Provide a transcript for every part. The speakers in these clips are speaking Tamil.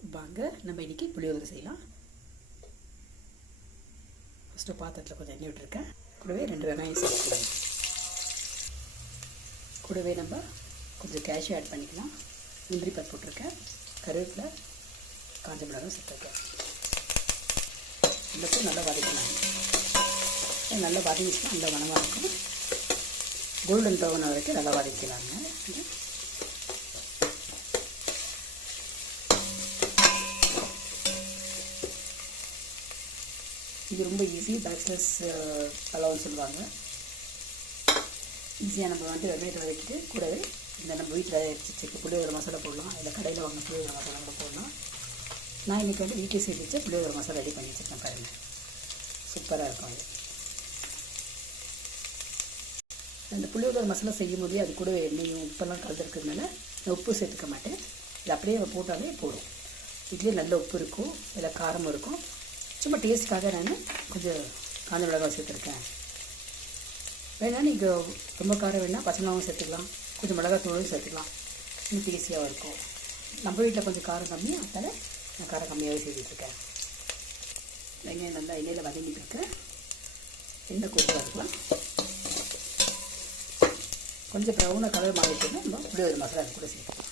வாங்க நம்ம இன்றைக்கி புளியோதரை செய்யலாம். ஃபஸ்ட்டு பாத்திரத்தில் கொஞ்சம் எண்ணெய் விட்டுருக்கேன். கூடவே ரெண்டு வெங்காயம் சேர்த்துக்கலாம். கூடவே நம்ம கொஞ்சம் கேஷ்யூ ஆட் பண்ணிக்கலாம். முந்திரி பருப்பு போட்டிருக்கேன். கருவேப்பிலை காஞ்ச மிளகாய் சேர்த்துருக்கேன். எல்லாத்தையும் நல்லா வதக்கலாம் நல்லா வதங்கிச்சுன்னா நல்லா வனமாக இருக்கும் கோல்டன் ப்ரௌன் வரைக்கும் நல்லா வதக்கலாங்க இது ரொம்ப ஈஸி பேச்சுலர்ஸ் பலவன்னு சொல்லுவாங்க. ஈஸியாக நம்ம வந்து வெங்காயத்தை வதக்கிட்டு கூடவே இந்த நம்ம வீட்டில் அரைச்சி வச்சுருக்க புளியோதரை மசாலா போடலாம். இல்லை கடையில் வாங்க புளியோதரை மசாலா கூட போடலாம். நான் இன்றைக்கி வந்து வீட்டில் செய்து வச்சு புளியோதரை மசாலா ரெடி பண்ணி வச்சுருக்கேன் பாருங்கள் சூப்பராக இருக்கும் அது. அந்த புளியோதரை மசாலா செய்யும் போதே அது கூட எண்ணெயும் உப்பெல்லாம் கலந்துருக்கிறதுனால நான் உப்பு சேர்த்துக்க மாட்டேன். இது அப்படியே போட்டாலே போடும் இதுலேயே நல்ல உப்பு இருக்கும் இல்லை காரமும் இருக்கும். சும்மா டேஸ்ட்டுக்காக நான் கொஞ்சம் காஞ்ச மிளகாய் சேர்த்துருக்கேன். வேணால் நீங்கள் ரொம்ப காரம் வேணால் பச்சை மிளகாவும் சேர்த்துக்கலாம். கொஞ்சம் மிளகாய் தூளும் சேர்த்துக்கலாம். இன்னும் டேஸ்டியாக இருக்கும். நம்ம வீட்டில் கொஞ்சம் காரம் கம்மி அதனால் நான் காரம் கம்மியாகவே செஞ்சுட்ருக்கேன் வெங்காயம் நல்லா எண்ணெயில் வதங்கிட்டு இருக்கேன் எண்ணெய் கொண்டு இருக்கலாம் கொஞ்சம் ப்ரௌனாக கலர் மாறிட்டோம்னா நம்ம புளியோதரை மசாலா அது கூட சேர்க்கலாம்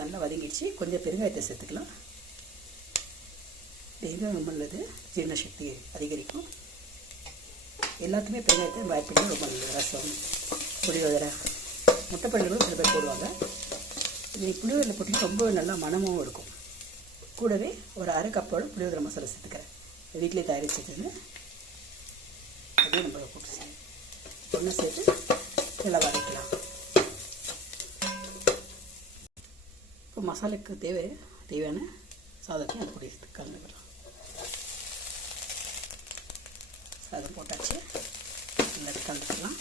நல்லா வதங்கிடுச்சு. கொஞ்சம் பெருங்காயத்தை சேர்த்துக்கலாம். பெருங்காயம் ரொம்ப நல்லது. ஜீரண சக்தி அதிகரிக்கும். எல்லாத்துக்குமே பெருங்காயத்தை நம்ம பண்ணி ரொம்ப நல்லது. ரசம் புளியோதரை முட்டைப்பள்ளிகளும் சில பேர் போடுவாங்க. இது புளியோதரை போட்டு ரொம்ப நல்லா மனமாகவும் இருக்கும். கூடவே ஒரு அரை கப்போட புளியோதரை மசாலா சேர்த்துக்கிறேன். வீட்டிலே தயாரிச்சதுன்னு அதே நம்ம போட்டு ஒன்று சேர்த்து நல்லா வதக்கலாம். இப்போ மசாலாக்கு தேவை தேவையான சாதத்தை அது கூட எடுத்து கலந்துக்கலாம். அது போட்டாச்சு. இந்த கலந்துக்கலாம்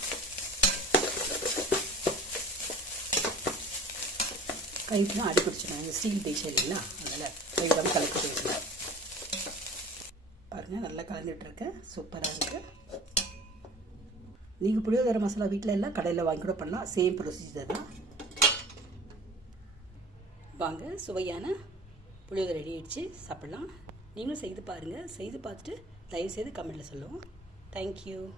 கைக்குலாம் அடி பிடிச்சிடும் ஸ்டீல் டிஷ் இல்லைங்களா? அதனால் கை கலக்கி வச்சுக்கலாம் பாருங்கள் நல்லா கலந்துட்டு இருக்கேன் சூப்பராக இருக்குது நீங்கள் புளியோதரை மசாலா வீட்டில் எல்லாம் கடையில் வாங்கி கூட பண்ணலாம். சேம் ப்ரொசீஜர் தான். வாங்க சுவையான புளியோதரை ரெடி ஆயிடுச்சு. சாப்பிட்லாம். நீங்களும் செய்து பாருங்கள் செய்து பார்த்துட்டு தயவுசெய்து கமெண்ட்டில் சொல்லுவோம் Thank you.